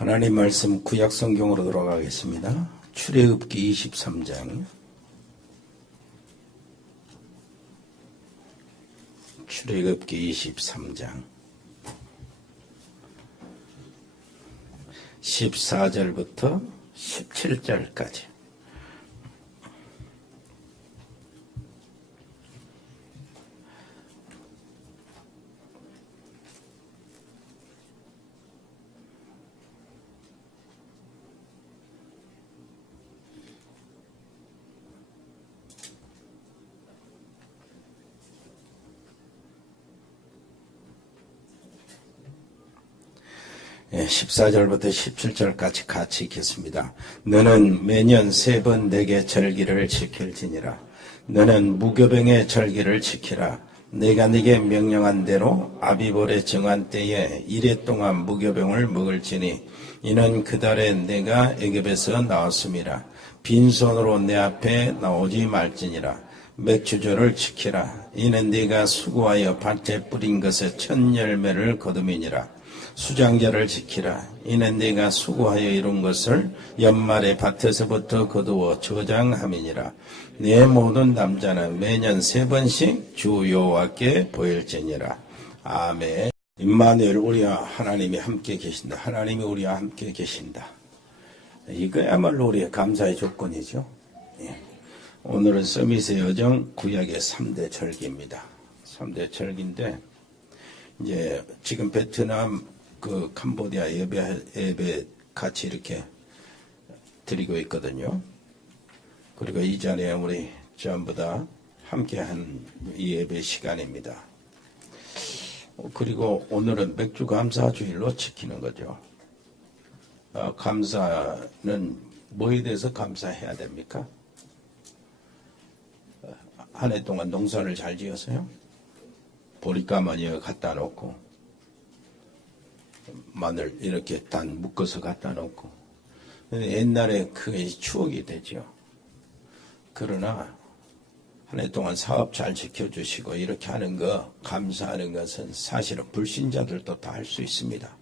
하나님 말씀 구약 성경으로 돌아가겠습니다. 출애굽기 23장. 출애굽기 23장 14절부터 17절까지. 예, 14절부터 17절까지 같이 읽겠습니다. 너는 매년 3번 내게 절기를 지킬지니라. 너는 무교병의 절기를 지키라. 내가 네게 명령한 대로 아비볼에 정한 때에 이래 동안 무교병을 먹을지니 이는 그 달에 내가 애굽에서 나왔음이라. 빈손으로 내 앞에 나오지 말지니라. 맥주절을 지키라. 이는 네가 수고하여 밭에 뿌린 것의 첫 열매를 거둠이니라. 수장절을 지키라. 이는 네가 수고하여 이룬 것을 연말에 밭에서부터 거두어 저장함이니라. 내 모든 남자는 매년 3번씩 주 여호와께 보일지니라. 아멘. 임마누엘, 우리와 하나님이 함께 계신다. 하나님이 우리와 함께 계신다. 이거야말로 우리의 감사의 조건이죠. 예. 오늘은 서밋의 여정 구약의 3대 절기입니다. 3대 절기인데 이제 지금 베트남 캄보디아 예배 같이 이렇게 드리고 있거든요. 그리고 이 자리에 우리 전부 다 함께한 예배 시간입니다. 그리고 오늘은 맥주 감사주일로 지키는 거죠. 감사는 뭐에 대해서 감사해야 됩니까? 한 해 동안 농사를 잘 지었어요? 보리가마니에 갖다 놓고 마늘 이렇게 단 묶어서 갖다 놓고 옛날에 그게 추억이 되죠. 그러나 한 해 동안 사업 잘 지켜주시고 이렇게 하는 거 감사하는 것은 사실은 불신자들도 다 할 수 있습니다.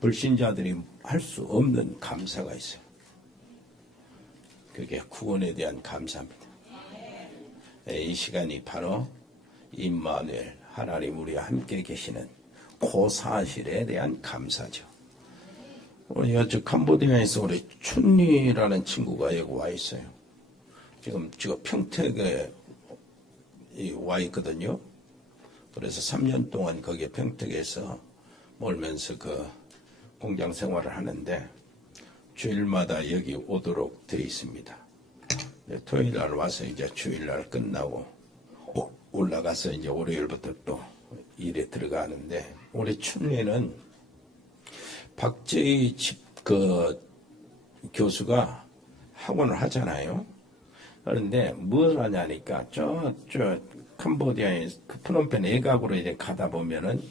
불신자들이 할 수 없는 감사가 있어요. 그게 구원에 대한 감사입니다. 이 시간이 바로 임마누엘, 하나님 우리와 함께 계시는 그 사실에 대한 감사죠. 우리 저 캄보디아에서 우리 춘리라는 친구가 여기 와 있어요. 지금 평택에 와 있거든요. 그래서 3년 동안 거기에 평택에서 몰면서 공장 생활을 하는데 주일마다 여기 오도록 되어 있습니다. 토요일 날 와서 이제 주일 날 끝나고 올라가서 이제 월요일부터 또 일에 들어가는데, 우리 춘리는 박재희 교수가 학원을 하잖아요. 그런데 뭘 하냐니까 저 캄보디아의 프놈펜 외곽으로 이제 가다 보면은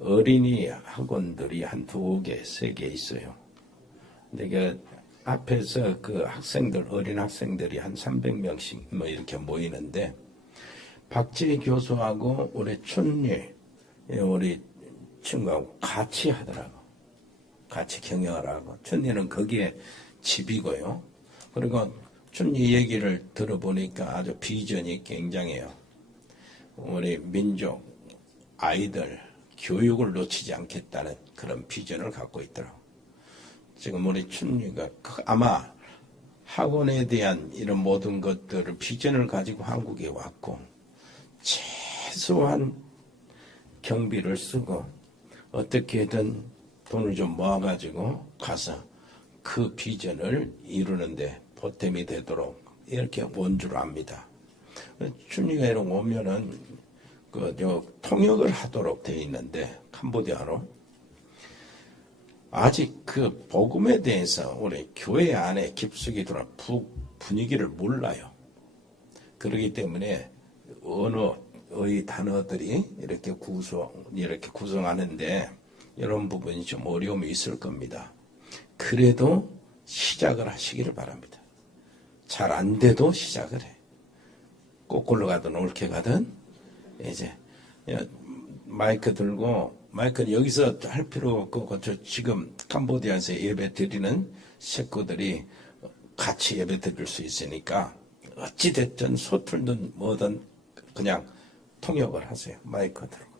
어린이 학원들이 한 2개, 3개 있어요. 근데 앞에서 어린 학생들이 한 300명씩 뭐 이렇게 모이는데, 박재희 교수하고 우리 춘리, 우리 친구하고 같이 하더라고. 같이 경영을 하고. 춘리는 거기에 집이고요. 그리고 춘리 얘기를 들어보니까 아주 비전이 굉장해요. 우리 민족, 아이들, 교육을 놓치지 않겠다는 그런 비전을 갖고 있더라고. 지금 우리 춘리가 아마 학원에 대한 이런 모든 것들을 비전을 가지고 한국에 왔고, 최소한 경비를 쓰고 어떻게든 돈을 좀 모아가지고 가서 그 비전을 이루는데 보탬이 되도록 이렇게 원주를 합니다. 춘리가 이렇게 오면은 통역을 하도록 되어 있는데, 캄보디아로 아직 복음에 대해서 우리 교회 안에 깊숙이 들어간 분위기를 몰라요. 그렇기 때문에 언어의 단어들이 이렇게 구성하는데 이런 부분이 좀 어려움이 있을 겁니다. 그래도 시작을 하시기를 바랍니다. 잘 안 돼도 시작을 해. 거꾸로 가든 옳게 가든 이제 마이크 들고 마이크는 여기서 할 필요 없고, 저 지금 캄보디아에서 예배 드리는 식구들이 같이 예배 드릴 수 있으니까, 어찌됐든 서툴든 뭐든 그냥 통역을 하세요. 마이크 들고.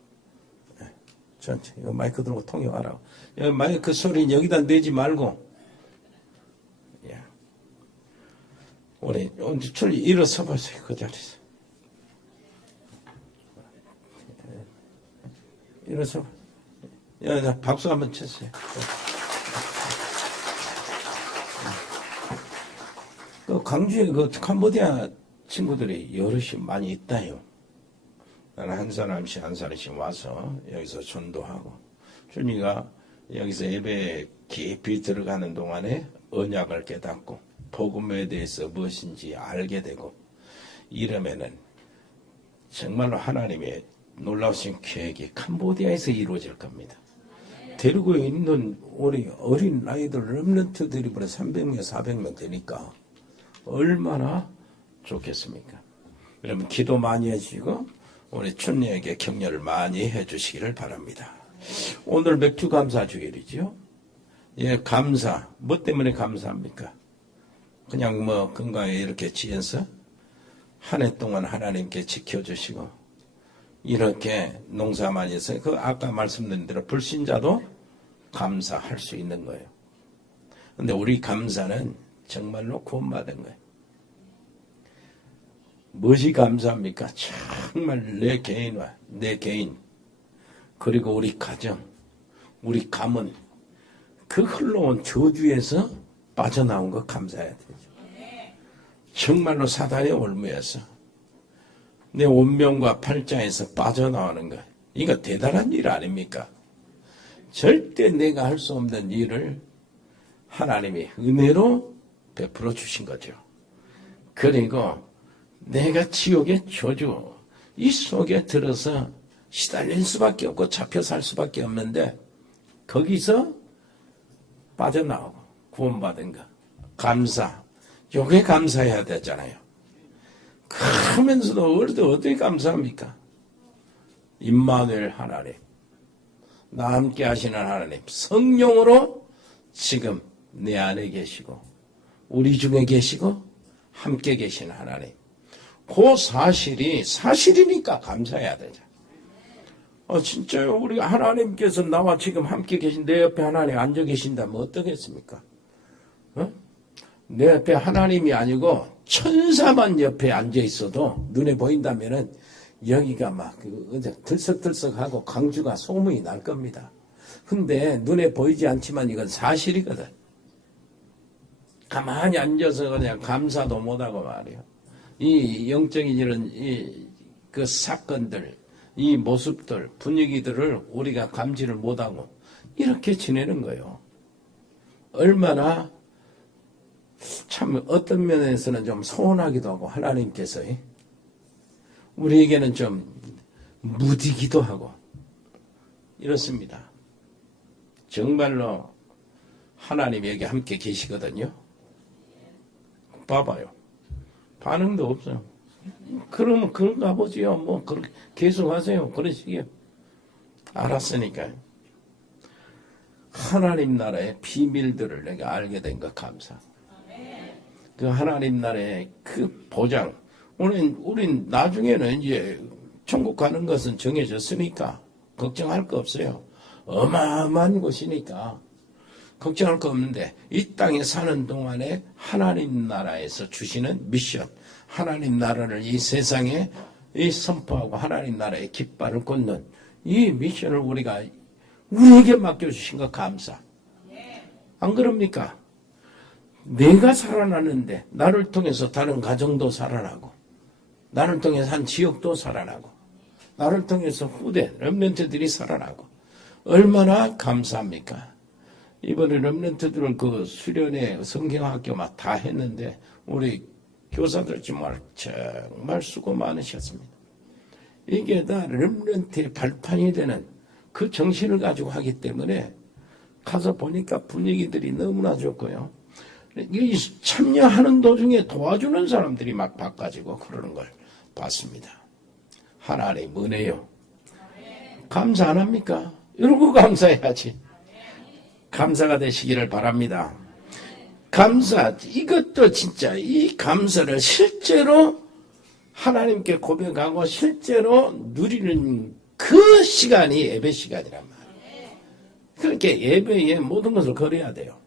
네. 전체, 이거 마이크 들고 통역하라고. 여기 마이크 소리 여기다 내지 말고, 예. 우리, 일어서 보세요. 그 자리에서. 일어서. 야, 박수 한번 쳤어요. 그 광주에 그 캄보디아 친구들이 여럿이 많이 있다요. 나는 한 사람씩 한 사람씩 와서 여기서 전도하고, 주님이가 여기서 예배에 깊이 들어가는 동안에 언약을 깨닫고 복음에 대해서 무엇인지 알게 되고, 이러면은 정말로 하나님의 놀라우신 계획이 캄보디아에서 이루어질 겁니다. 데리고 있는 우리 어린 아이들 렘넌트들이 벌써 300명, 400명 되니까 얼마나 좋겠습니까? 여러분 기도 많이 해주시고 우리 춘리에게 격려를 많이 해주시기를 바랍니다. 오늘 맥주 감사 주일이죠. 예, 감사. 뭐 때문에 감사합니까? 그냥 뭐 건강에 이렇게 지어서 한 해 동안 하나님께 지켜주시고 이렇게 농사 많이 해서 그 아까 말씀드린 대로 불신자도 감사할 수 있는 거예요. 근데 우리 감사는 정말로 구원받은 거예요. 무엇이 감사합니까? 정말 내 개인, 그리고 우리 가정, 우리 가문, 그 흘러온 저주에서 빠져나온 거 감사해야 되죠. 정말로 사단의 올무에서 내 운명과 팔자에서 빠져나오는 것. 이거 대단한 일 아닙니까? 절대 내가 할 수 없는 일을 하나님이 은혜로 베풀어 주신 거죠. 그리고 내가 지옥의 저주, 이 속에 들어서 시달릴 수밖에 없고 잡혀 살 수밖에 없는데 거기서 빠져나오고 구원받은 것. 감사. 요게 감사해야 되잖아요. 그러면서도 어떻게 감사합니까? 임마누엘 하나님, 나 함께 하시는 하나님, 성령으로 지금 내 안에 계시고 우리 중에 계시고 함께 계신 하나님, 그 사실이니까 감사해야 되죠. 진짜요? 우리 하나님께서 나와 지금 함께 계신 내 옆에 하나님 앉아 계신다면 어떻겠습니까? 내 옆에 하나님이 아니고 천사만 옆에 앉아 있어도 눈에 보인다면은 여기가 막 들썩들썩하고 강주가 소문이 날 겁니다. 근데 눈에 보이지 않지만 이건 사실이거든. 가만히 앉아서 그냥 감사도 못하고 말이야. 이 영적인 이런 그 사건들, 이 모습들, 분위기들을 우리가 감지를 못하고 이렇게 지내는 거예요. 얼마나 참 어떤 면에서는 좀 서운하기도 하고 하나님께서 우리에게는 좀 무디기도 하고 이렇습니다. 정말로 하나님이 여기 함께 계시거든요. 봐봐요. 반응도 없어요. 그러면 그런가 보지요. 뭐 그렇게 계속 하세요. 그러시게요. 알았으니까요. 하나님 나라의 비밀들을 내가 알게 된 것 감사. 그 하나님 나라의 그 보장. 우린 나중에는 이제 천국 가는 것은 정해졌으니까 걱정할 거 없어요. 어마어마한 곳이니까 걱정할 거 없는데 이 땅에 사는 동안에 하나님 나라에서 주시는 미션, 하나님 나라를 이 세상에 선포하고 하나님 나라의 깃발을 꽂는 이 미션을 우리에게 맡겨주신 거 감사. 안 그럽니까? 내가 살아나는데 나를 통해서 다른 가정도 살아나고 나를 통해서 한 지역도 살아나고 나를 통해서 후대 렘넌트들이 살아나고 얼마나 감사합니까? 이번에 렘넌트들은 그 수련회 성경학교 막 다 했는데 우리 교사들 정말 수고 많으셨습니다. 이게 다 렘넌트의 발판이 되는 그 정신을 가지고 하기 때문에 가서 보니까 분위기들이 너무나 좋고요. 이 참여하는 도중에 도와주는 사람들이 막 바꿔지고 그러는 걸 봤습니다. 하나님 은혜요. 감사 안 합니까? 이러고 감사해야지. 감사가 되시기를 바랍니다. 감사, 이것도 진짜 이 감사를 실제로 하나님께 고백하고 실제로 누리는 그 시간이 예배 시간이란 말이에요. 그렇게 예배에 모든 것을 걸어야 돼요.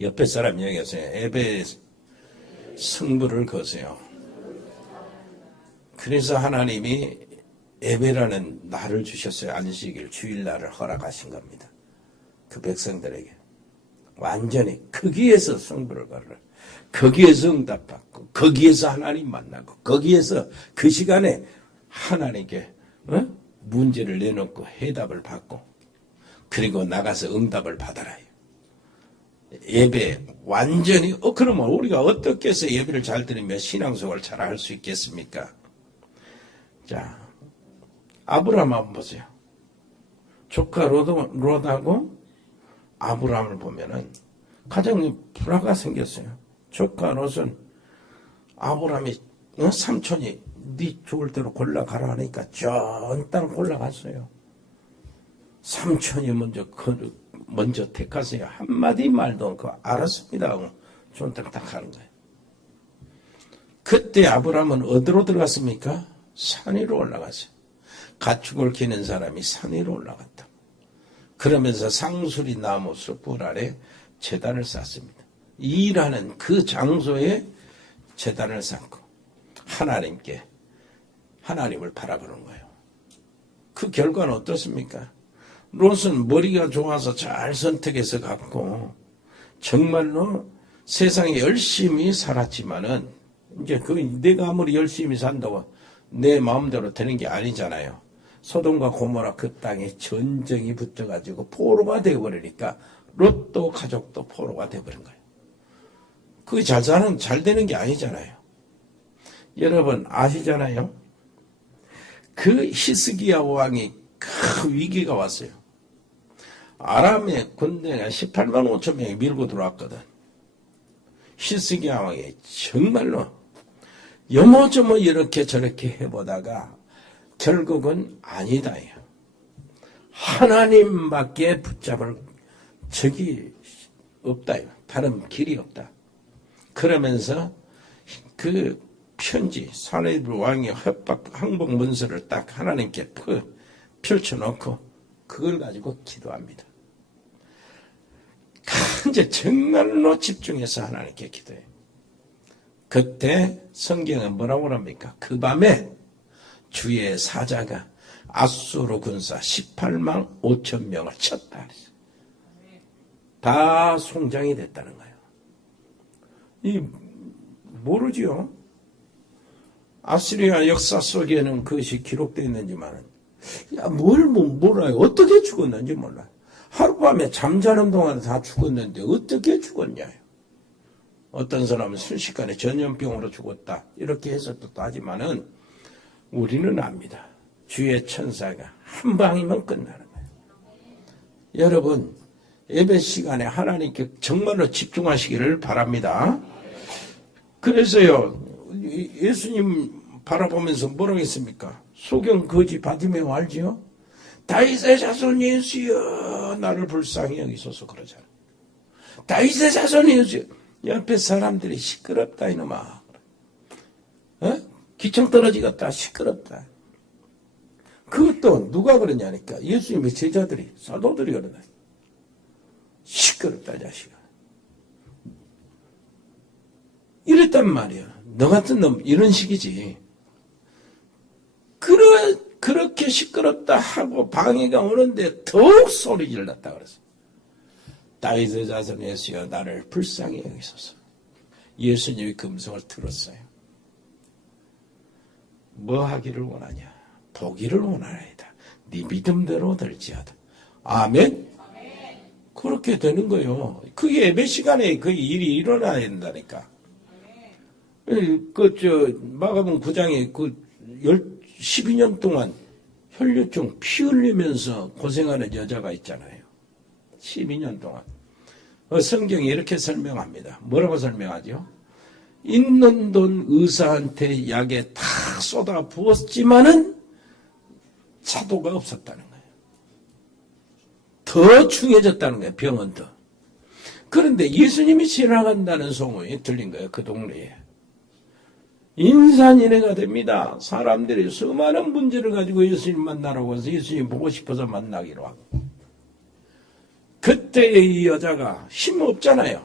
옆에 사람 얘기하세요. 예배에 승부를 거세요. 그래서 하나님이 예배라는 날을 주셨어요. 안식일, 주일날을 허락하신 겁니다. 그 백성들에게. 완전히 거기에서 승부를 걸어라. 거기에서 응답받고 거기에서 하나님 만나고 거기에서 그 시간에 하나님께 문제를 내놓고 해답을 받고 그리고 나가서 응답을 받아라. 예배 완전히 그러면 우리가 어떻게 해서 예배를 잘 드리며 신앙생활을 잘 할 수 있겠습니까? 자, 아브라함 한번 보세요. 조카 롯하고 아브라함을 보면은 가장 불화가 생겼어요. 조카 롯은 아브라함이 삼촌이 네 좋을 대로 골라가라 하니까 전 땅 골라갔어요. 삼촌이 먼저 택하세요. 한마디 말도 않고 알았습니다 하고 좋은 땅 딱 하는 거예요. 그때 아브라함은 어디로 들어갔습니까? 산 위로 올라갔어요. 가축을 기는 사람이 산 위로 올라갔다. 그러면서 상수리 나무 숯불 아래 제단을 쌓습니다. 일하는 그 장소에 제단을 쌓고 하나님을 바라보는 거예요. 그 결과는 어떻습니까? 롯은 머리가 좋아서 잘 선택해서 갔고 정말로 세상에 열심히 살았지만은 이제 내가 아무리 열심히 산다고 내 마음대로 되는 게 아니잖아요. 소돔과 고모라 그 땅에 전쟁이 붙어가지고 포로가 되어버리니까 롯도 가족도 포로가 되어버린 거예요. 그게 잘 되는 게 아니잖아요. 여러분 아시잖아요. 그 히스기야 왕이 큰 위기가 왔어요. 아람의 군대가 18만 5천 명이 밀고 들어왔거든. 히스기야 왕이 정말로 여모저모 이렇게 저렇게 해보다가 결국은 아니다. 하나님밖에 붙잡을 적이 없다. 다른 길이 없다. 그러면서 그 편지, 사내들 왕의 항복 문서를 딱 하나님께 펼쳐놓고 그걸 가지고 기도합니다. 이제 정말로 집중해서 하나님께 기도해요. 그때 성경은 뭐라고 합니까? 그 밤에 주의 사자가 아수르 군사 18만 5천 명을 쳤다. 다 송장이 됐다는 거예요. 모르지요. 아시리아 역사 속에는 그것이 기록되어 있는지만 뭘 몰라요. 어떻게 죽었는지 몰라요. 하룻밤에 잠자는 동안에 다 죽었는데 어떻게 죽었냐요. 어떤 사람은 순식간에 전염병으로 죽었다. 이렇게 해석도 하지만은 우리는 압니다. 주의 천사가 한 방이면 끝나는 거예요. 여러분, 예배 시간에 하나님께 정말로 집중하시기를 바랍니다. 그래서요, 예수님 바라보면서 뭐라고 했습니까? 소경 거지 바디메오 알지요? 다윗의 자손 예수여 나를 불쌍히 여기소서 그러잖아. 다윗의 자손 예수여. 옆에 사람들이 시끄럽다 이놈아. 기청 떨어지겠다 시끄럽다. 그것도 누가 그러냐니까 예수님의 제자들이 사도들이 그러다. 시끄럽다 자식아. 이랬단 말이야. 너 같은 놈 이런 식이지. 그렇게 시끄럽다 하고 방해가 오는데 더욱 소리 질렀다 그랬어. 다윗의 자손 예수여 나를 불쌍히 여기소서. 예수님이 그 음성을 들었어요. 뭐 하기를 원하냐? 보기를 원하나이다. 네 믿음대로 될지어다. 아멘? 그렇게 되는 거예요. 그게 예배 시간에 그 일이 일어나야 된다니까. 마가복음 9장에 12년 동안 혈류증 피 흘리면서 고생하는 여자가 있잖아요. 12년 동안. 성경이 이렇게 설명합니다. 뭐라고 설명하죠? 있는 돈 의사한테 약에 다 쏟아 부었지만은 차도가 없었다는 거예요. 더 중해졌다는 거예요. 병은 더. 그런데 예수님이 지나간다는 소문이 들린 거예요. 그 동네에. 인산인해가 됩니다. 사람들이 수많은 문제를 가지고 예수님 만나라고 해서 예수님 보고 싶어서 만나기로 하고. 그때 이 여자가 힘 없잖아요.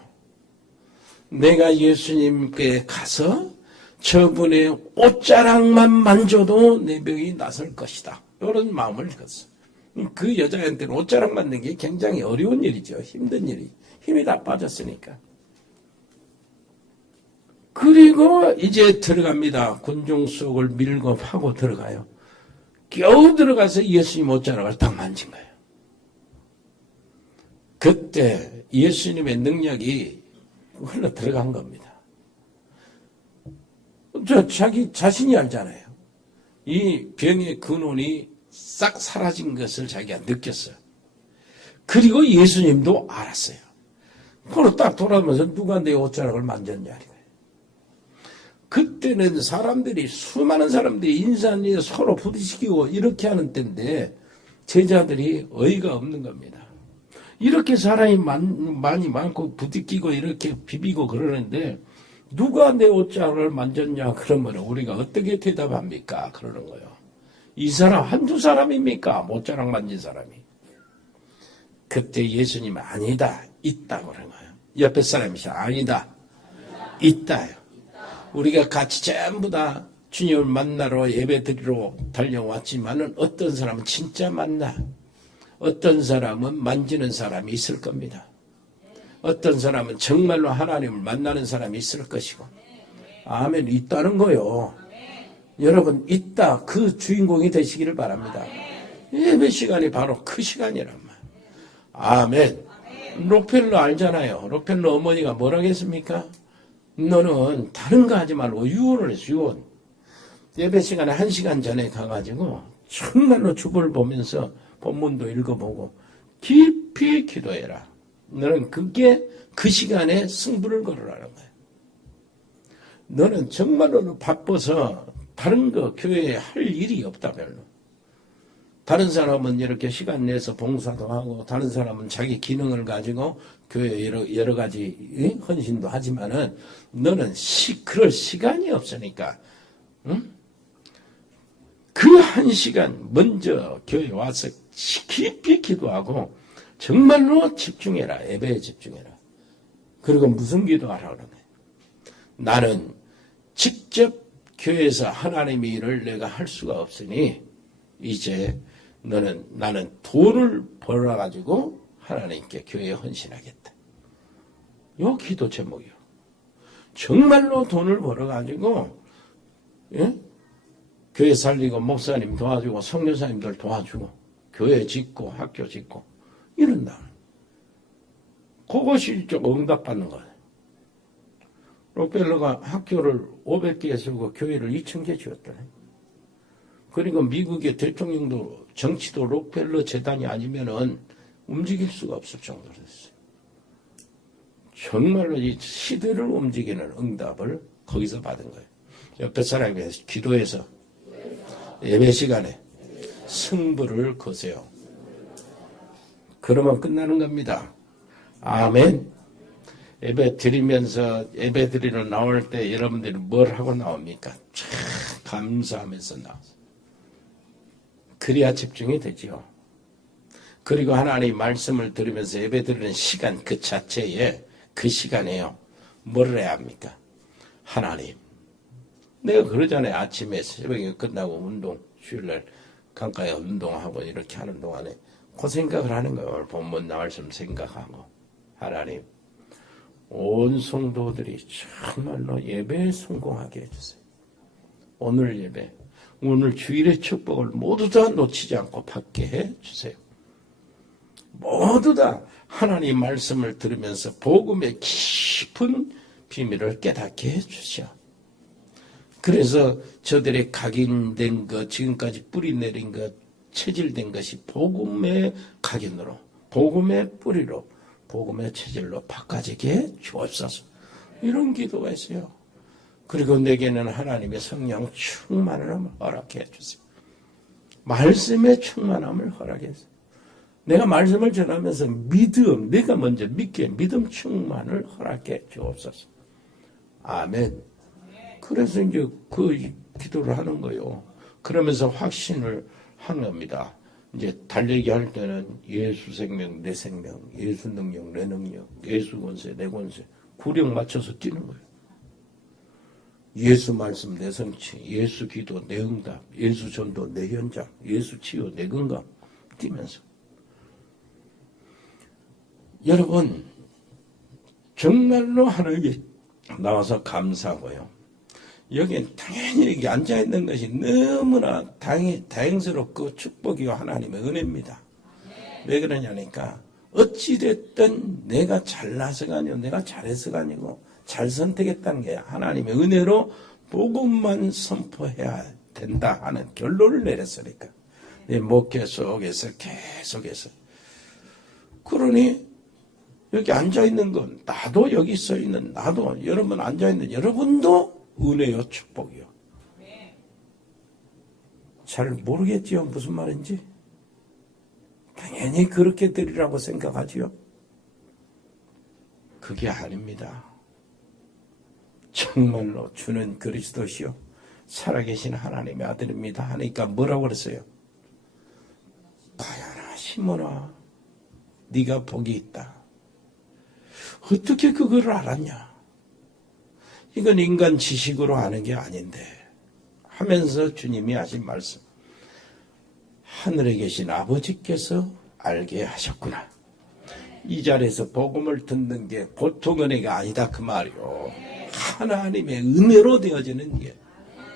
내가 예수님께 가서 저분의 옷자락만 만져도 내 병이 나설 것이다. 이런 마음을 갖었어. 그 여자한테는 옷자락 만드는 게 굉장히 어려운 일이죠. 힘든 일이. 힘이 다 빠졌으니까. 그리고 이제 들어갑니다. 군중 속을 밀고 파고 들어가요. 겨우 들어가서 예수님 옷자락을 딱 만진 거예요. 그때 예수님의 능력이 흘러 들어간 겁니다. 자기 자신이 알잖아요. 이 병의 근원이 싹 사라진 것을 자기가 느꼈어요. 그리고 예수님도 알았어요. 그걸 딱 돌아오면서 누가 내 옷자락을 만졌냐. 그때는 사람들이 수많은 사람들이 인산이 서로 부딪히고 이렇게 하는 때인데 제자들이 어이가 없는 겁니다. 이렇게 사람이 많이 많고 부딪히고 이렇게 비비고 그러는데 누가 내 옷자락을 만졌냐 그러면 우리가 어떻게 대답합니까? 그러는 거예요. 이 사람 한두 사람입니까? 옷자락 만진 사람이. 그때 예수님은 아니다. 있다고 그런 거예요. 옆에 사람이 아니다. 있다요. 우리가 같이 전부 다 주님을 만나러 예배드리러 달려왔지만은 어떤 사람은 진짜 만나. 어떤 사람은 만지는 사람이 있을 겁니다. 어떤 사람은 정말로 하나님을 만나는 사람이 있을 것이고. 아멘. 있다는 거요. 여러분 있다. 그 주인공이 되시기를 바랍니다. 예배 시간이 바로 그 시간이란 말. 아멘. 록펠러 알잖아요. 록펠러 어머니가 뭐라고 했습니까? 너는 다른 거 하지 말고 유언을 했어. 유언. 예배 시간에 1시간 전에 가가지고 정말로 주보를 보면서 본문도 읽어보고 깊이 기도해라. 너는 그게 그 시간에 승부를 걸으라는 거야. 너는 정말로 바빠서 다른 거 교회에 할 일이 없다 별로. 다른 사람은 이렇게 시간 내서 봉사도 하고 다른 사람은 자기 기능을 가지고 교회에 여러 가지 헌신도 하지만은 너는 그럴 시간이 없으니까 응? 그 1시간 먼저 교회에 와서 깊이 기도하고 정말로 집중해라. 예배에 집중해라. 그리고 무슨 기도하라 그러네. 나는 직접 교회에서 하나님의 일을 내가 할 수가 없으니 이제 나는 돈을 벌어가지고 하나님께 교회에 헌신하겠다. 요 기도 제목이요. 정말로 돈을 벌어가지고 예? 교회 살리고 목사님 도와주고 선교사님들 도와주고 교회 짓고 학교 짓고 이런다. 그것이 좀 응답받는 거예요. 록펠러가 학교를 500개 세우고 교회를 2000개 지었다네. 그리고 미국의 대통령도 정치도 록펠러 재단이 아니면은 움직일 수가 없을 정도로 됐어요. 정말로 이 시대를 움직이는 응답을 거기서 받은 거예요. 옆에 사람이 기도해서 예배 시간에 승부를 거세요. 그러면 끝나는 겁니다. 아멘. 예배 드리면서 예배 드리러 나올 때 여러분들이 뭘 하고 나옵니까? 참 감사하면서 나와서. 그래야 집중이 되지요. 그리고 하나님 말씀을 들으면서 예배 드리는 시간 그 자체에 그 시간에요. 뭘 해야 합니까? 하나님. 내가 그러잖아요. 아침에 새벽에 끝나고 운동, 주일날 강가에 운동하고 이렇게 하는 동안에 그 생각을 하는 거예요. 본문 말씀 생각하고. 하나님, 온 성도들이 정말로 예배에 성공하게 해주세요. 오늘 예배, 오늘 주일의 축복을 모두 다 놓치지 않고 받게 해주세요. 모두 다 하나님 말씀을 들으면서 복음의 깊은 비밀을 깨닫게 해주시오. 그래서 저들의 각인된 것, 지금까지 뿌리 내린 것, 체질된 것이 복음의 각인으로, 복음의 뿌리로, 복음의 체질로 바꿔지게 주옵소서. 이런 기도가 있어요. 그리고 내게는 하나님의 성령 충만함을 허락해 주세요. 말씀의 충만함을 허락해 주세요. 내가 말씀을 전하면서 믿음, 내가 먼저 믿게 믿음 충만을 허락해 주옵소서. 아멘. 그래서 이제 그 기도를 하는 거예요. 그러면서 확신을 하는 겁니다. 이제 달리기 할 때는 예수 생명, 내 생명, 예수 능력, 내 능력, 예수 권세, 내 권세, 구령 맞춰서 뛰는 거예요. 예수 말씀, 내 성취, 예수 기도, 내 응답, 예수 전도, 내 현장, 예수 치유, 내 건강 뛰면서. 여러분, 정말로 하나님께 나와서 감사하고요. 여기 당연히 여기 앉아있는 것이 너무나 다행스럽고 축복이요 하나님의 은혜입니다. 왜 그러냐니까 어찌됐든 내가 잘나서가 아니고 내가 잘해서가 아니고 잘 선택했다는 게 하나님의 은혜로 복음만 선포해야 된다 하는 결론을 내렸으니까 내 목회 속에서 계속해서. 그러니 여기 앉아있는 건 나도 여기 써있는 나도 여러분 앉아있는 여러분도 은혜요 축복이요. 잘 모르겠지요 무슨 말인지. 당연히 그렇게 되리라고 생각하지요. 그게 아닙니다. 정말로 주는 그리스도시요 살아계신 하나님의 아들입니다 하니까 뭐라고 그랬어요? 가야나 시몬아 네가 복이 있다. 어떻게 그걸 알았냐? 이건 인간 지식으로 아는 게 아닌데 하면서 주님이 하신 말씀. 하늘에 계신 아버지께서 알게 하셨구나. 이 자리에서 복음을 듣는 게 보통 은혜가 아니다 그 말이요. 하나님의 은혜로 되어지는 게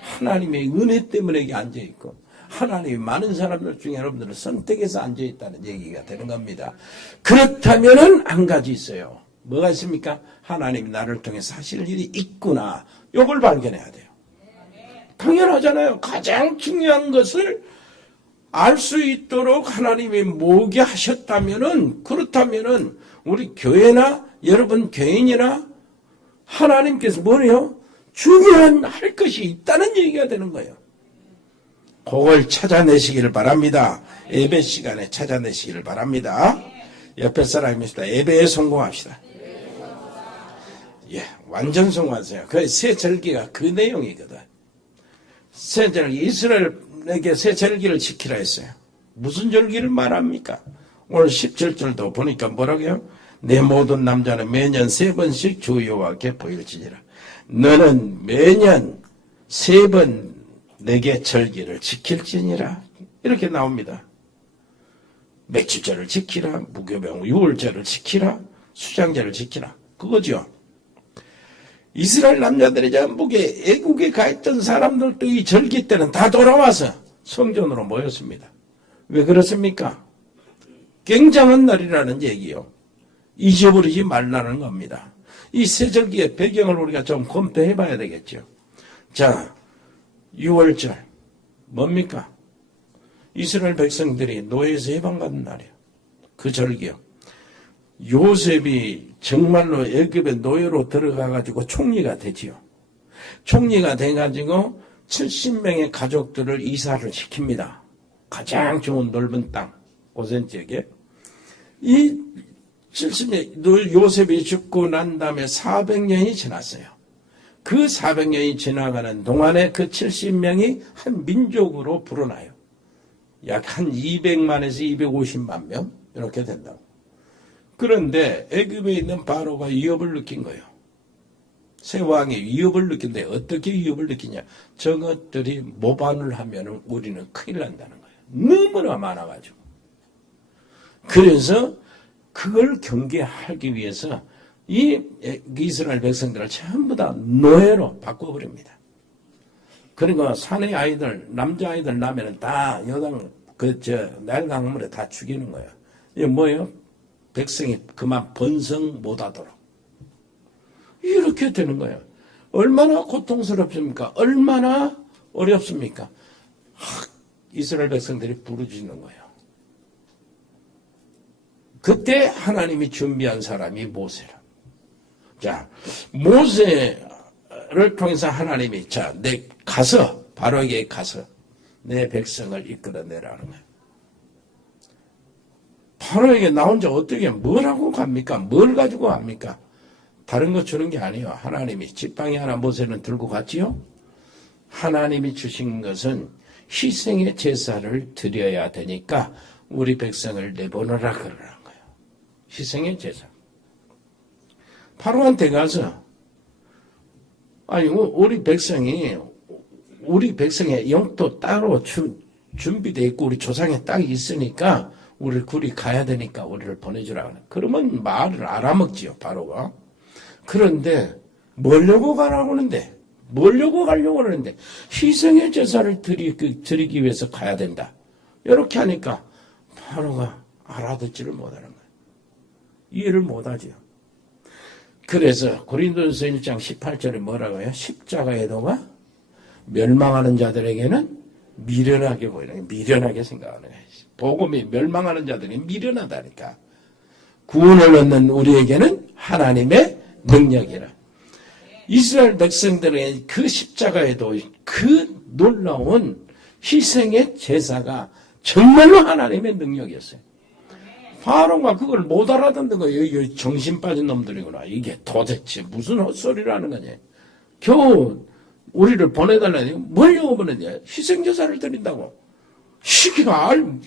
하나님의 은혜 때문에 이게 앉아있고 하나님이 많은 사람들 중에 여러분들을 선택해서 앉아있다는 얘기가 되는 겁니다. 그렇다면은 한 가지 있어요. 뭐가 있습니까? 하나님이 나를 통해서 하실 일이 있구나. 이걸 발견해야 돼요. 당연하잖아요. 가장 중요한 것을 알 수 있도록 하나님이 뭐게 하셨다면은 그렇다면은 우리 교회나 여러분 개인이나 하나님께서 뭐래요? 중요한 할 것이 있다는 얘기가 되는 거예요. 그걸 찾아내시기를 바랍니다. 예배 시간에 찾아내시기를 바랍니다. 옆에 사람이 있습니다. 예배에 성공합시다. 예, 완전 성공하세요. 그 새 절기가 그 내용이거든. 새 절기, 이스라엘에게 새 절기를 지키라 했어요. 무슨 절기를 말합니까? 오늘 17절도 보니까 뭐라고요? 내 모든 남자는 매년 3번씩 주 여호와께 보일지니라. 너는 매년 3번 내게 절기를 지킬지니라. 이렇게 나옵니다. 맥주절을 지키라, 무교병 유월절을 지키라, 수장절을 지키라. 그거죠. 이스라엘 남자들이 전부 애국에 가 있던 사람들도 이 절기 때는 다 돌아와서 성전으로 모였습니다. 왜 그렇습니까? 굉장한 날이라는 얘기요. 잊어버리지 말라는 겁니다. 이 새 절기의 배경을 우리가 좀 검토해 봐야 되겠죠. 자, 6월절 뭡니까? 이스라엘 백성들이 노예에서 해방받는 날이에요. 그 절기요. 요셉이 정말로 애굽의 노예로 들어가가지고 총리가 되지요. 총리가 돼가지고 70명의 가족들을 이사를 시킵니다. 가장 좋은 넓은 땅, 고센 지역에. 이 70명, 요셉이 죽고 난 다음에 400년이 지났어요. 그 400년이 지나가는 동안에 그 70명이 한 민족으로 불어나요. 약 한 200만에서 250만 명 이렇게 된다고. 그런데 애굽에 있는 바로가 위협을 느낀 거예요. 새 왕이 위협을 느낀데 어떻게 위협을 느끼냐? 저것들이 모반을 하면 우리는 큰일 난다는 거예요. 너무나 많아가지고. 그래서 그걸 경계하기 위해서 이 이스라엘 백성들을 전부 다 노예로 바꿔버립니다. 그러니까 사내 아이들, 남자아이들 나면은 다 여당, 날강물에 다 죽이는 거예요. 이게 뭐예요? 백성이 그만 번성 못하도록. 이렇게 되는 거예요. 얼마나 고통스럽습니까? 얼마나 어렵습니까? 이스라엘 백성들이 부르짖는 거예요. 그때 하나님이 준비한 사람이 모세라. 자, 모세를 통해서 하나님이 내 가서 바로에게 가서 내 백성을 이끌어내라는 거예요. 바로에게 나 혼자 어떻게 뭘 하고 갑니까? 뭘 가지고 갑니까? 다른 거 주는 게 아니에요. 하나님이 지팡이 하나 모세는 들고 갔지요. 하나님이 주신 것은 희생의 제사를 드려야 되니까 우리 백성을 내보내라 그러는 거예요. 희생의 제사. 바로한테 가서 아니 우리 백성의 영토 따로 준비되어 있고 우리 조상의 땅이 있으니까 우리를 굴이 가야 되니까 우리를 보내주라. 그러면 말을 알아먹지요, 바로가. 그런데 뭐려고 가라고 하는데, 뭐려고 가려고 하는데 희생의 제사를 드리기 위해서 가야 된다. 이렇게 하니까 바로가 알아듣지를 못하는 거예요. 이해를 못하지요. 그래서 고린도전서 1장 18절에 뭐라고 해요? 십자가의 도가 멸망하는 자들에게는 미련하게 보이는 거예요. 미련하게 생각하는 거예요. 복음이 멸망하는 자들이 미련하다니까. 구원을 얻는 우리에게는 하나님의 능력이라. 이스라엘 백성들의 그 십자가에도 그 놀라운 희생의 제사가 정말로 하나님의 능력이었어요. 바로가 그걸 못 알아듣는 거예요. 이게 정신 빠진 놈들이구나. 이게 도대체 무슨 헛소리를 하는 거냐. 겨우 우리를 보내달라니 뭐려고 보내냐. 희생제사를 드린다고.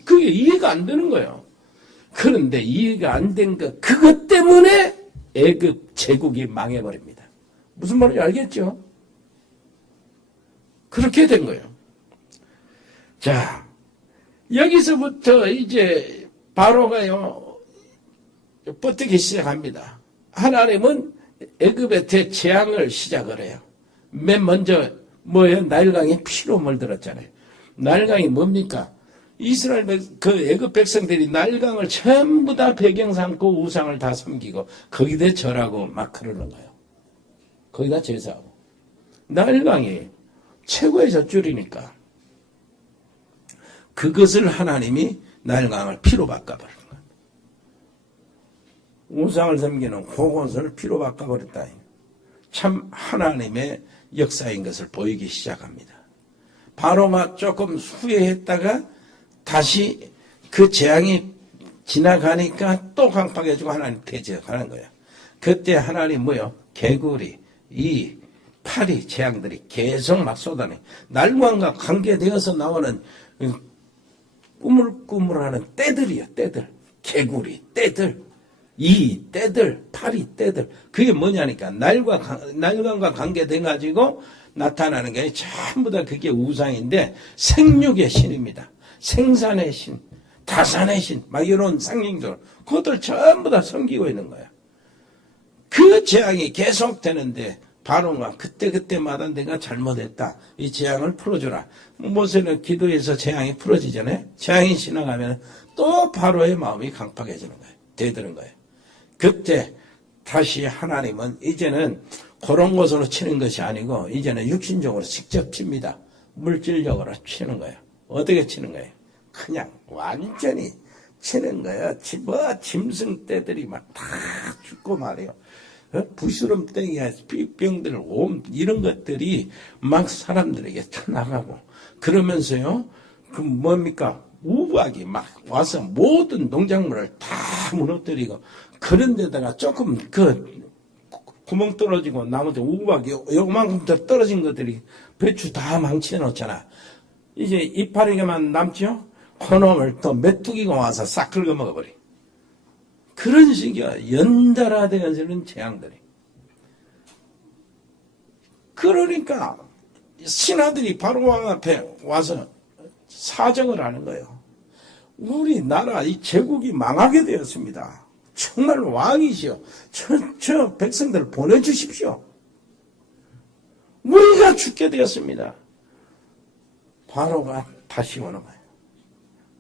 그게 이해가 안 되는 거예요. 그런데 이해가 안 된 거 그것 때문에 애굽 제국이 망해버립니다. 무슨 말인지 알겠죠? 그렇게 된 거예요. 자, 여기서부터 이제 바로가요 뻗뜨기 시작합니다. 하나님은 애굽의 대재앙을 시작을 해요. 맨 먼저 뭐예요? 나일강이 피로 물들었잖아요. 나일강이 뭡니까? 이스라엘 애굽 백성들이 나일강을 전부 다 배경 삼고 우상을 다 섬기고 거기다 절하고 막 그러는 거예요. 거기다 제사하고. 나일강이 최고의 젖줄이니까 그것을 하나님이 나일강을 피로 바꿔버리는 거예요. 우상을 섬기는 그것을 피로 바꿔버렸다. 참 하나님의 역사인 것을 보이기 시작합니다. 바로가 조금 후회했다가 다시 그 재앙이 지나가니까 또 강팍해주고 하나님 대적하는 거예요. 그때 하나님 뭐요? 개구리, 이 파리 재앙들이 계속 막 쏟아내. 날광과 관계되어서 나오는 꾸물꾸물하는 떼들이요. 떼들. 개구리, 떼들. 이 떼들, 파리 떼들. 그게 뭐냐니까 날광과 관계돼가지고 나타나는 게 전부 다 그게 우상인데 생육의 신입니다. 생산의 신, 다산의 신, 막 이런 상징들, 그것들 전부 다 섬기고 있는 거야. 그 재앙이 계속되는데 바로가 그때마다 내가 잘못했다. 이 재앙을 풀어주라. 모세는 기도해서 재앙이 풀어지잖아요. 재앙이 지나가면 또 바로의 마음이 강팍해지는 거예요. 대드는 거예요. 그때 다시 하나님은 이제는 그런 것으로 치는 것이 아니고 이제는 육신적으로 직접 칩니다. 물질적으로 치는 거예요. 어떻게 치는 거예요? 그냥 완전히 치는 거예요. 짐승 떼들이 막 다 죽고 말이에요. 부스럼 떼기야, 병들, 이런 것들이 막 사람들에게 쳐나가고 그러면서요. 그 뭡니까? 우박이 막 와서 모든 농작물을 다 무너뜨리고 그런 데다가 조금 구멍 떨어지고 나머지 우박이 요만큼 더 떨어진 것들이 배추 다 망쳐 놓잖아. 이제 이파리가만 남죠? 그놈을 또 메뚜기가 와서 싹 긁어 먹어버려. 그런 식이야. 연달아 되어지는 재앙들이. 그러니까 신하들이 바로 왕 앞에 와서 사정을 하는 거예요. 우리나라 이 제국이 망하게 되었습니다. 정말 왕이시여. 저 백성들 보내주십시오. 우리가 죽게 되었습니다. 바로가 다시 오는 거예요.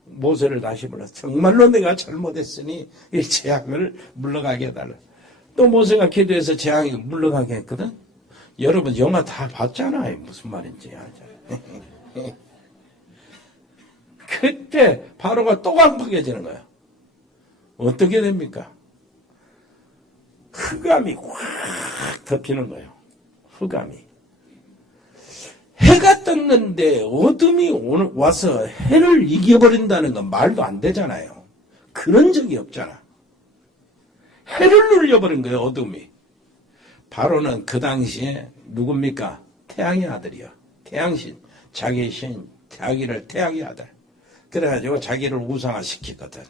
모세를 다시 불러 정말로 내가 잘못했으니 이 재앙을 물러가게 해달라. 또 모세가 기도해서 재앙이 물러가게 했거든. 여러분 영화 다 봤잖아요. 무슨 말인지 알죠. 그때 바로가 또 강팍해지는 거예요. 어떻게 됩니까? 흑암이 확 덮이는 거예요. 흑암이. 해가 떴는데 어둠이 와서 해를 이겨버린다는 건 말도 안 되잖아요. 그런 적이 없잖아. 해를 눌려버린 거예요, 어둠이. 바로는 그 당시에 누굽니까? 태양의 아들이요. 태양신, 자기 신, 자기를 태양의 아들. 그래가지고 자기를 우상화시키거든.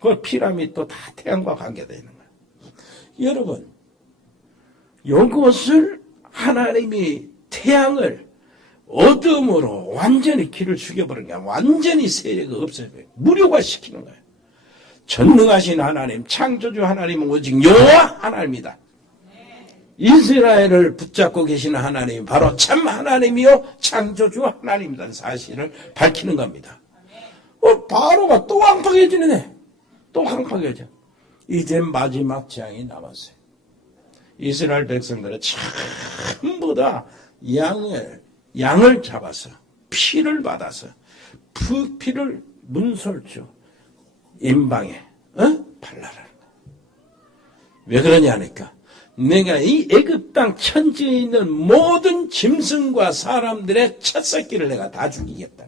그 피라미드도 다 태양과 관계되어 있는 거예요. 여러분, 이것을 하나님이 태양을 어둠으로 완전히 길을 죽여버린 거야. 완전히 세력을 없애버려요. 무력화시키는 거예요. 전능하신 하나님, 창조주 하나님은 오직 여호와 하나님이다. 이스라엘을 붙잡고 계시는 하나님이 바로 참 하나님이요 창조주 하나님이라는 사실을 밝히는 겁니다. 바로가 또 황폐해지네. 또 황폐해져. 이제 마지막 재앙이 남았어요. 이스라엘 백성들은 전부 다 양을 잡아서 피를 받아서 그 피를 문설주 임방에 발라라. 왜 그러냐니까 내가 이 애굽 땅 천지에 있는 모든 짐승과 사람들의 첫 새끼를 내가 다 죽이겠다.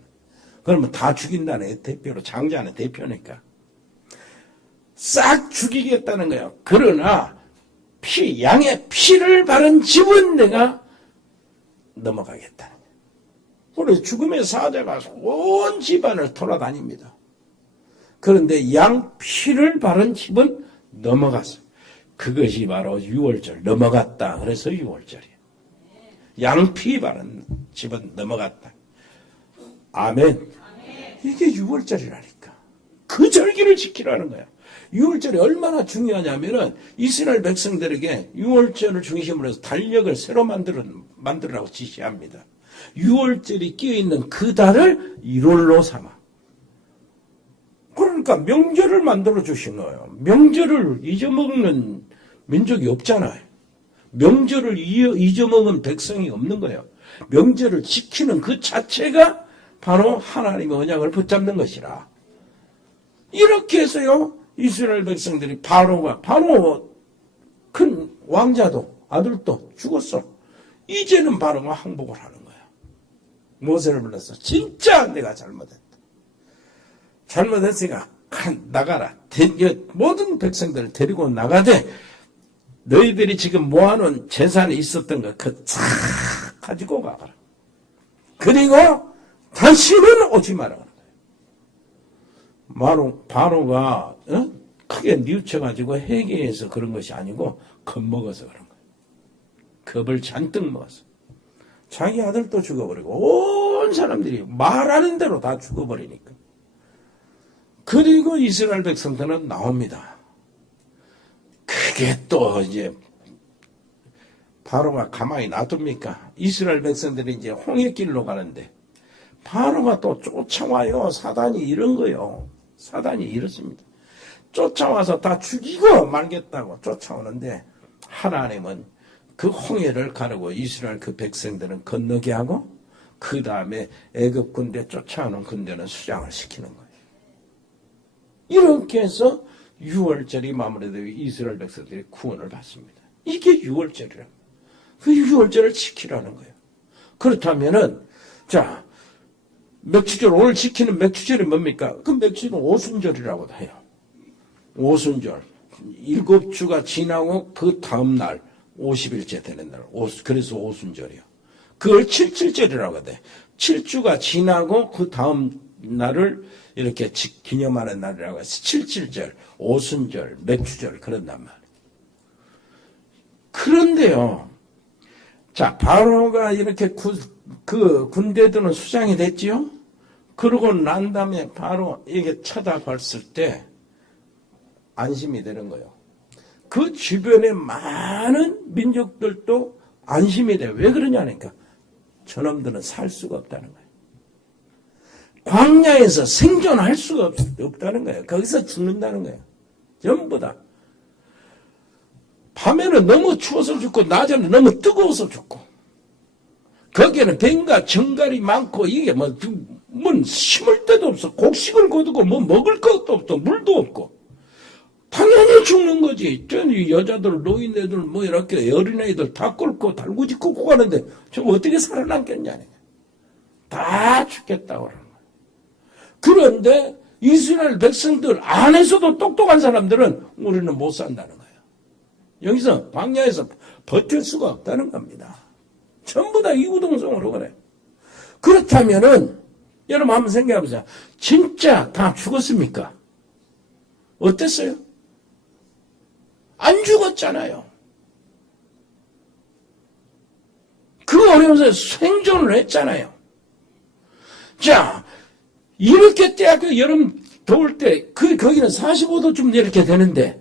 그러면 다 죽인다는 대표로 장자는 대표니까 싹 죽이겠다는 거예요. 그러나 양의 피를 바른 집은 내가 넘어가겠다는 거예요. 그래서 죽음의 사자가 온 집안을 돌아다닙니다. 그런데 양 피를 바른 집은 넘어갔어요. 그것이 바로 유월절 넘어갔다. 그래서 유월절이에요. 양피 바른 집은 넘어갔다. 아멘. 이게 유월절이라니까. 그 절기를 지키라는 거야. 유월절이 얼마나 중요하냐면은 이스라엘 백성들에게 유월절을 중심으로 해서 달력을 새로 만들으라고 지시합니다. 유월절이 끼어있는 그 달을 1월로 삼아. 그러니까 명절을 만들어 주신 거예요. 명절을 잊어먹는 민족이 없잖아요. 명절을 잊어먹은 백성이 없는 거예요. 명절을 지키는 그 자체가 바로 하나님의 언약을 붙잡는 것이라. 이렇게 해서요, 이스라엘 백성들이 바로 큰 왕자도 아들도 죽었어. 이제는 바로가 항복을 하는 거야. 모세를 불렀어. 진짜 내가 잘못했다. 잘못했으니까 나가라. 모든 백성들을 데리고 나가되 너희들이 지금 모아놓은 재산이 있었던 거 그거 싹 가지고 가거라. 그리고 다시는 오지 말아라. 바로가 크게 뉘우쳐가지고 회개해서 그런 것이 아니고 겁먹어서 그런 거예요. 겁을 잔뜩 먹었어. 자기 아들도 죽어버리고 온 사람들이 말하는 대로 다 죽어버리니까. 그리고 이스라엘 백성들은 나옵니다. 그게 또 이제 바로가 가만히 놔둡니까? 이스라엘 백성들이 이제 홍해길로 가는데 바로가 또 쫓아와요. 사단이 이런 거요. 사단이 이렇습니다. 쫓아와서 다 죽이고 말겠다고 쫓아오는데 하나님은 그 홍해를 가르고 이스라엘 그 백성들은 건너게 하고 그 다음에 애굽 군대 쫓아오는 군대는 수장을 시키는 거예요. 이렇게 해서 6월절이 마무리되고 이스라엘 백성들이 구원을 받습니다. 이게 6월절이라고. 그 6월절을 지키라는 거예요. 그렇다면은 자 맥추절 오늘 지키는 맥추절이 뭡니까? 그 맥추절은 오순절이라고도 해요. 오순절 7주가 지나고 그 다음 날 50일째 되는 날 그래서 오순절이요. 그걸 7.7절이라고 돼. 7주가 지나고 그 다음 날을 이렇게 기념하는 날이라고 해서 7.7절, 오순절, 맥추절 그런단 말이에요. 그런데요. 자, 바로가 이렇게 그 군대들은 수장이 됐지요. 그러고 난 다음에 바로 이게 쳐다봤을 때 안심이 되는 거예요. 그 주변에 많은 민족들도 안심이 돼요. 왜 그러냐니까 저놈들은 살 수가 없다는 거예요. 광야에서 생존할 수가 없다는 거예요. 거기서 죽는다는 거예요. 전부 다. 밤에는 너무 추워서 죽고 낮에는 너무 뜨거워서 죽고 거기에는 뱀과 정갈이 많고 이게 뭐 심을 데도 없어. 곡식을 거두고 뭐 먹을 것도 없고 물도 없고 당연히 죽는 거지. 여자들 노인네들 뭐 이렇게 어린아이들 다 끌고 달구지 끌고 가는데 저 어떻게 살아남겠냐. 다 죽겠다고 그러는 거예요. 그런데 이스라엘 백성들 안에서도 똑똑한 사람들은 우리는 못 산다는 거예요. 여기서 광야에서 버틸 수가 없다는 겁니다. 전부 다 이구동성으로 그래. 그렇다면은 여러분 한번 생각해 보세요. 진짜 다 죽었습니까? 어땠어요? 안 죽었잖아요. 그 어려움에서 생존을 했잖아요. 자, 이렇게 대학교 여름 더울 때, 거기는 45도쯤 이렇게 되는데,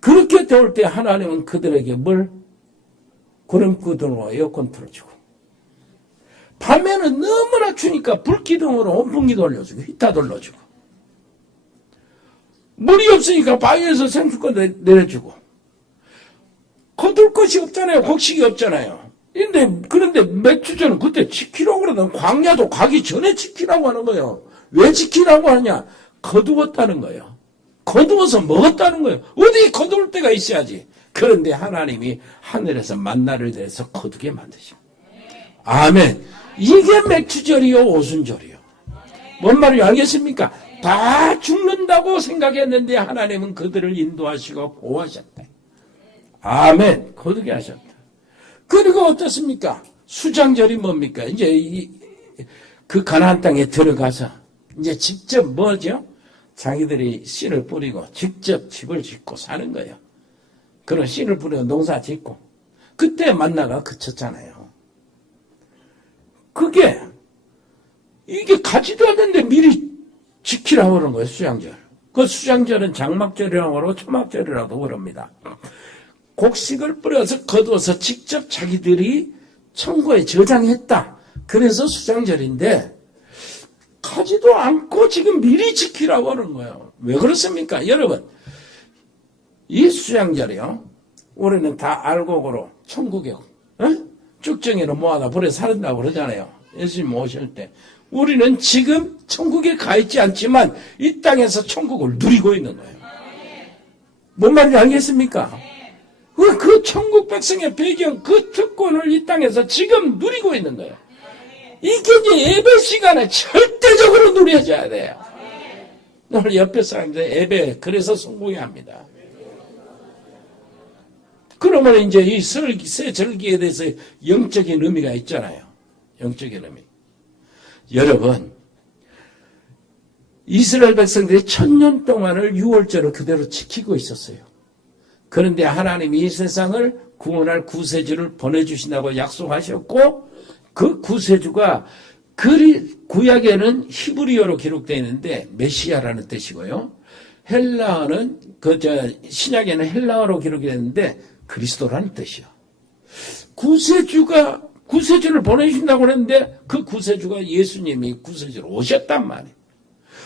그렇게 더울 때 하나님은 그들에게 뭘? 구름구름으로 에어컨 틀어주고. 밤에는 너무나 추니까 불기둥으로 온풍기 돌려주고, 히터 돌려주고. 물이 없으니까 바위에서 생수권 내려주고. 거둘 것이 없잖아요. 곡식이 없잖아요. 그런데 몇 주 전에 그때 지키라고 그러던 광야도 가기 전에 지키라고 하는 거예요. 왜 지키라고 하냐? 거두었다는 거예요. 거두어서 먹었다는 거예요. 어디 거둘 때가 있어야지. 그런데 하나님이 하늘에서 만나를 내서 거두게 만드시고. 아멘. 이게 맥추절이요, 오순절이요. 뭔 말인지 알겠습니까? 다 죽는다고 생각했는데 하나님은 그들을 인도하시고 보호하셨다. 아멘. 거두게 하셨다. 그리고 어떻습니까? 수장절이 뭡니까? 이제 그 가나안 땅에 들어가서 이제 직접 뭐죠? 자기들이 씨를 뿌리고 직접 집을 짓고 사는 거예요. 그런 씨를 뿌리고 농사 짓고 그때 만나가 그쳤잖아요. 이게 가지도 않는데 미리 지키라고 그러는 거예요. 수장절. 그 수장절은 장막절이라고 그러고 초막절이라고 그럽니다. 곡식을 뿌려서 거두어서 직접 자기들이 청구에 저장했다. 그래서 수장절인데 가지도 않고 지금 미리 지키라고 하는 거예요. 왜 그렇습니까? 여러분, 이 수장절이요. 우리는 다 알고 그러 천국에 쭉정이로 모아다 불에 사른다고 그러잖아요. 예수님 오실 때. 우리는 지금 천국에 가 있지 않지만 이 땅에서 천국을 누리고 있는 거예요. 뭔 말인지 알겠습니까? 그 천국 백성의 배경, 그 특권을 이 땅에서 지금 누리고 있는 거예요. 이게 이제 예배 시간에 절대적으로 누려져야 돼요. 오늘 옆에 사람들 예배, 그래서 성공해야 합니다. 그러면 이제 이 새 절기에 대해서 영적인 의미가 있잖아요. 영적인 의미. 여러분, 이스라엘 백성들이 1000년 동안을 유월절을 그대로 지키고 있었어요. 그런데 하나님이 이 세상을 구원할 구세주를 보내주신다고 약속하셨고 그 구세주가 구약에는 히브리어로 기록되어 있는데 메시아라는 뜻이고요. 헬라어는 신약에는 헬라어로 기록이 됐는데 그리스도라는 뜻이요. 구세주를 보내주신다고 했는데 그 구세주가 예수님이 구세주로 오셨단 말이에요.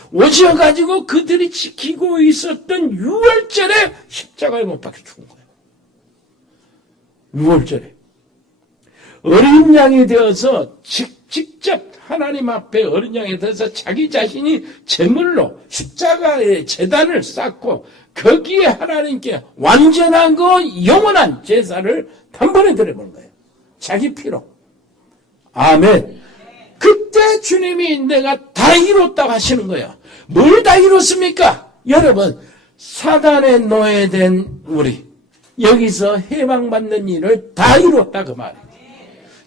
오셔가지고 그들이 지키고 있었던 유월절에 십자가에 못 박혀 죽은 거예요. 유월절에. 어린 양이 되어서 직접 하나님 앞에 어린 양이 되어서 자기 자신이 제물로 십자가의 제단을 쌓고 거기에 하나님께 완전한 영원한 제사를 단번에 드려보는 거예요. 자기 피로. 아멘. 그때 주님이 내가 다 이뤘다고 하시는 거예요. 뭘 다 이뤘습니까? 여러분, 사단에 노예된 우리 여기서 해방받는 일을 다 이뤘다 그 말이에요.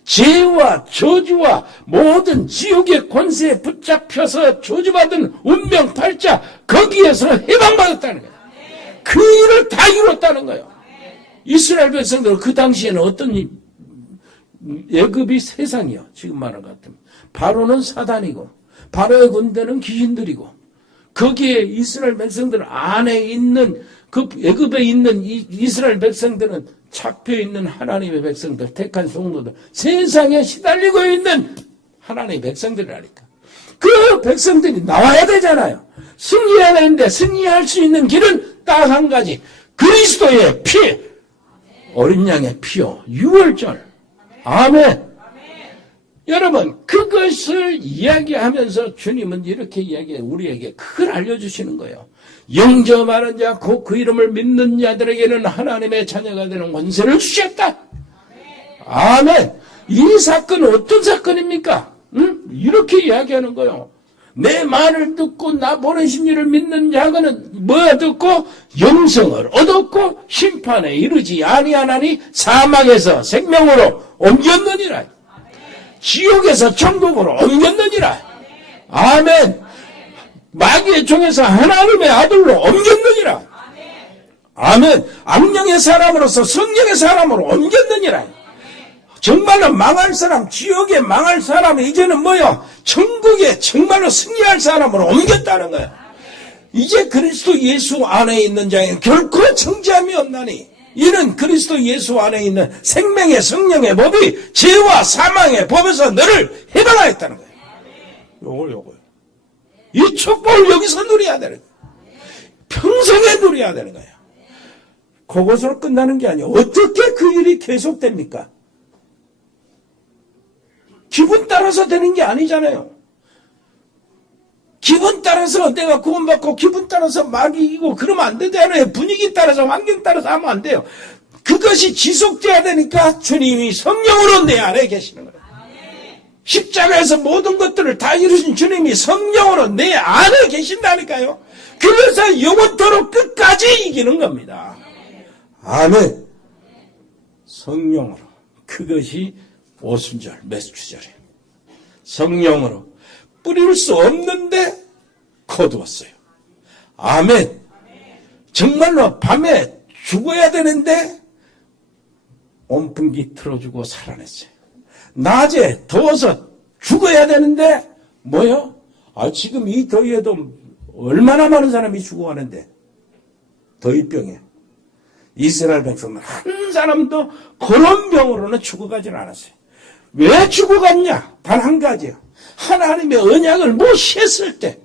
죄와 저주와 모든 지옥의 권세에 붙잡혀서 저주받은 운명 팔자 거기에서 해방받았다는 거예요. 그 일을 다 이뤘다는 거예요. 이스라엘 백성들 그 당시에는 어떤 애굽이 세상이요. 지금 말한 것 같으면 바로는 사단이고 바로의 군대는 귀신들이고 거기에 이스라엘 백성들 안에 있는 그 애굽에 있는 이스라엘 백성들은 잡혀 있는 하나님의 백성들, 택한 성도들, 세상에 시달리고 있는 하나님의 백성들이라니까. 그 백성들이 나와야 되잖아요. 승리해야 되는데 승리할 수 있는 길은 딱 한 가지. 그리스도의 피, 어린 양의 피요. 유월절. 아멘. 여러분, 그것을 이야기하면서 주님은 이렇게 우리에게 그걸 알려주시는 거예요. 영접하는 자, 곧 그 이름을 믿는 자들에게는 하나님의 자녀가 되는 권세를 주셨다. 아멘. 이 사건은 어떤 사건입니까? 이렇게 이야기하는 거예요. 내 말을 듣고 나 보내신 이를 믿는 자는 뭐 듣고 영생을 얻었고 심판에 이르지 아니하나니 사망에서 생명으로 옮겼느니라. 지옥에서 천국으로 옮겼느니라. 아멘. 마귀의 종에서 하나님의 아들로 옮겼느니라. 아멘. 악령의 사람으로서 성령의 사람으로 옮겼느니라. 정말로 망할 사람, 지옥에 망할 사람은 이제는 뭐요? 천국에 정말로 승리할 사람으로 옮겼다는 거야. 이제 그리스도 예수 안에 있는 자에는 결코 정죄함이 없나니 이는 그리스도 예수 안에 있는 생명의 성령의 법이 죄와 사망의 법에서 너를 해방하였다는 거야. 요걸. 이 축복을 여기서 누려야 되는 거야. 평생에 누려야 되는 거야. 그것으로 끝나는 게 아니야. 어떻게 그 일이 계속됩니까? 기분 따라서 되는 게 아니잖아요. 기분 따라서 내가 구원받고 기분 따라서 막 이기고 그러면 안 되잖아요. 분위기 따라서 환경 따라서 하면 안 돼요. 그것이 지속돼야 되니까 주님이 성령으로 내 안에 계시는 거예요. 십자가에서 모든 것들을 다 이루신 주님이 성령으로 내 안에 계신다니까요. 그래서 영원토록 끝까지 이기는 겁니다. 아멘. 성령으로. 그것이 오순절, 매수주절이에요. 성령으로 뿌릴 수 없는데 거두었어요. 아멘. 정말로 밤에 죽어야 되는데 온풍기 틀어주고 살아냈어요. 낮에 더워서 죽어야 되는데 뭐요? 지금 이 더위에도 얼마나 많은 사람이 죽어가는데 더위병에 이스라엘 백성은 한 사람도 그런 병으로는 죽어가지는 않았어요. 왜 죽어갔냐? 단 한 가지요. 하나님의 언약을 무시했을 때,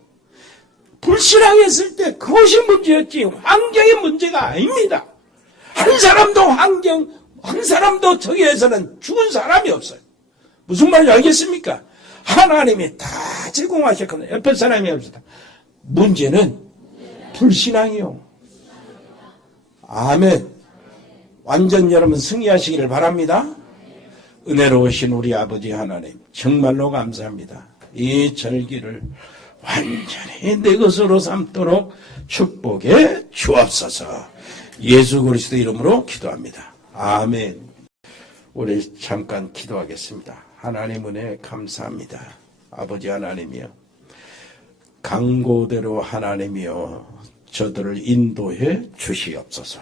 불신앙했을 때 그것이 문제였지 환경의 문제가 아닙니다. 한 사람도 저기에서는 죽은 사람이 없어요. 무슨 말인지 알겠습니까? 하나님이 다 제공하셨거든요. 옆에 사람이 없었다. 문제는 불신앙이요. 아멘. 완전 여러분 승리하시기를 바랍니다. 은혜로우신 우리 아버지 하나님 정말로 감사합니다. 이 절기를 완전히 내 것으로 삼도록 축복해 주옵소서. 예수 그리스도 이름으로 기도합니다. 아멘. 우리 잠깐 기도하겠습니다. 하나님 은혜 감사합니다. 아버지 하나님이여, 강고대로 하나님이여 저들을 인도해 주시옵소서.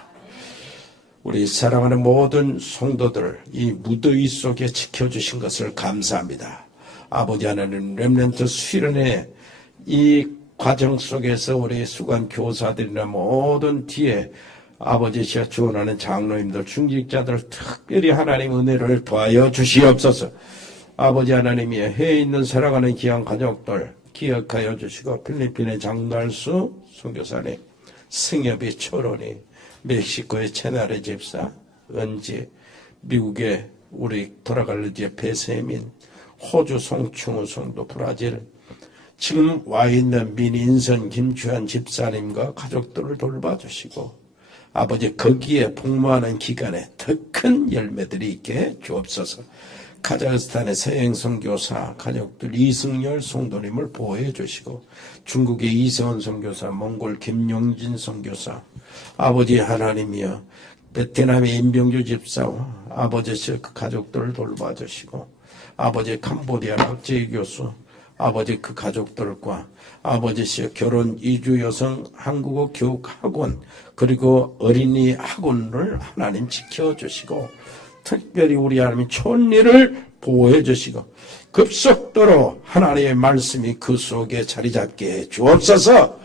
우리 사랑하는 모든 성도들 이 무더위 속에 지켜주신 것을 감사합니다. 아버지 하나님, 렘넌트 수련회 이 과정 속에서 우리 수관 교사들이나 모든 뒤에 아버지시여 지원하는 장로님들, 중직자들 특별히 하나님 은혜를 더하여 주시옵소서. 아버지 하나님이 해에 있는 사랑하는 귀한 가족들 기억하여 주시고, 필리핀의 장달수 선교사님, 승엽이 초론이, 멕시코의 채나레 집사, 은지, 미국의 우리 돌아갈르지의 배세민, 호주 송충우 성도, 브라질, 지금 와 있는 민인선 김주환 집사님과 가족들을 돌봐주시고, 아버지 거기에 복무하는 기간에 더 큰 열매들이 있게 주옵소서. 카자흐스탄의 서행 선교사 가족들 이승열 성도님을 보호해 주시고, 중국의 이세원 선교사, 몽골 김용진 선교사, 아버지 하나님이여 베트남의 임병주 집사와 아버지의 그 가족들을 돌봐주시고, 아버지 캄보디아 박재희 교수, 아버지 그 가족들과 아버지의 결혼 이주 여성 한국어 교육학원 그리고 어린이 학원을 하나님 지켜주시고, 특별히 우리 하나님 촌리를 보호해 주시고, 급속도로 하나님의 말씀이 그 속에 자리 잡게 해 주옵소서.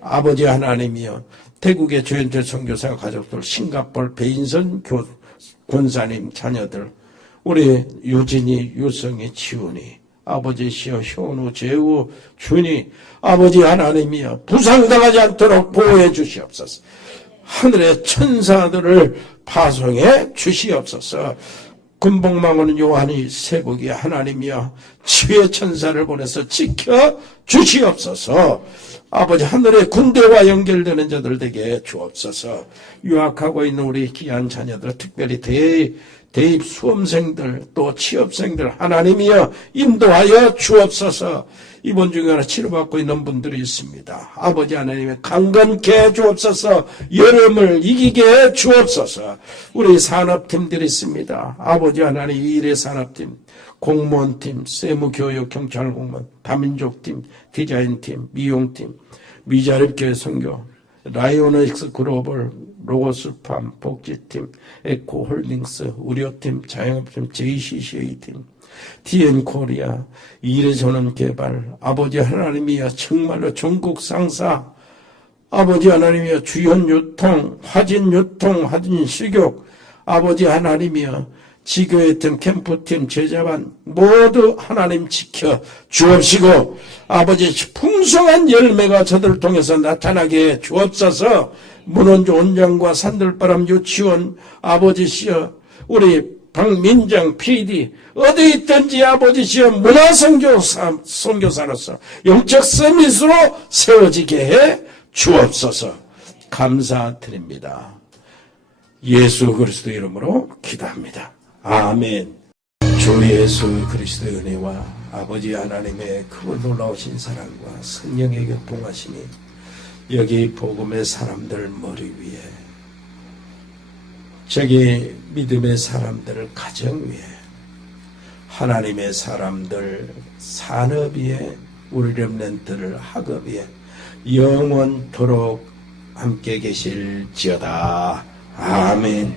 아버지 하나님이여, 태국의 조현철 선교사 가족들, 싱가포르 배인선 권사님 자녀들, 우리 유진이, 유성이, 지훈이, 아버지시여 효우, 재우, 준이, 아버지 하나님이여 부상당하지 않도록 보호해 주시옵소서. 하늘의 천사들을 파송해 주시옵소서. 군복망오는 요한이 세복이 하나님이여 치유의 천사를 보내서 지켜 주시옵소서. 아버지 하늘의 군대와 연결되는 자들 되게 주옵소서. 유학하고 있는 우리 귀한 자녀들, 특별히 대입 수험생들 또 취업생들 하나님이여 인도하여 주옵소서. 입원 중에 치료받고 있는 분들이 있습니다. 아버지 하나님의 강건케 해 주옵소서. 여름을 이기게 해 주옵소서. 우리 산업팀들이 있습니다. 아버지 하나님 일의 산업팀, 공무원팀, 세무교육, 경찰공무원, 다민족팀, 디자인팀, 미용팀, 미자립교회 선교, 라이오닉스 글로벌, 로고스팜, 복지팀, 에코홀딩스, 의료팀, 자영업팀, JCCA팀, TN코리아, 이래전원 개발, 아버지 하나님이여 정말로 전국 상사, 아버지 하나님이여 주연 유통, 화진 유통, 화진 식욕, 아버지 하나님이여 지교회팀, 캠프팀, 제자반 모두 하나님 지켜 주옵시고 아버지 풍성한 열매가 저들을 통해서 나타나게 해 주옵소서. 문원주 원장과 산들바람 유치원 아버지시여 우리 박민정 PD 어디 있든지 아버지시여 문화선교사로서 영적 서밋으로 세워지게 해 주옵소서. 감사드립니다. 예수 그리스도 이름으로 기도합니다. 아멘. 주 예수 그리스도의 은혜와 아버지 하나님의 그 놀라우신 사랑과 성령의 교통하심이 여기 복음의 사람들 머리 위에, 저기 믿음의 사람들 가정 위에, 하나님의 사람들 산업 위에, 우리 렘넌트들 학업 위에 영원토록 함께 계실지어다. 아멘.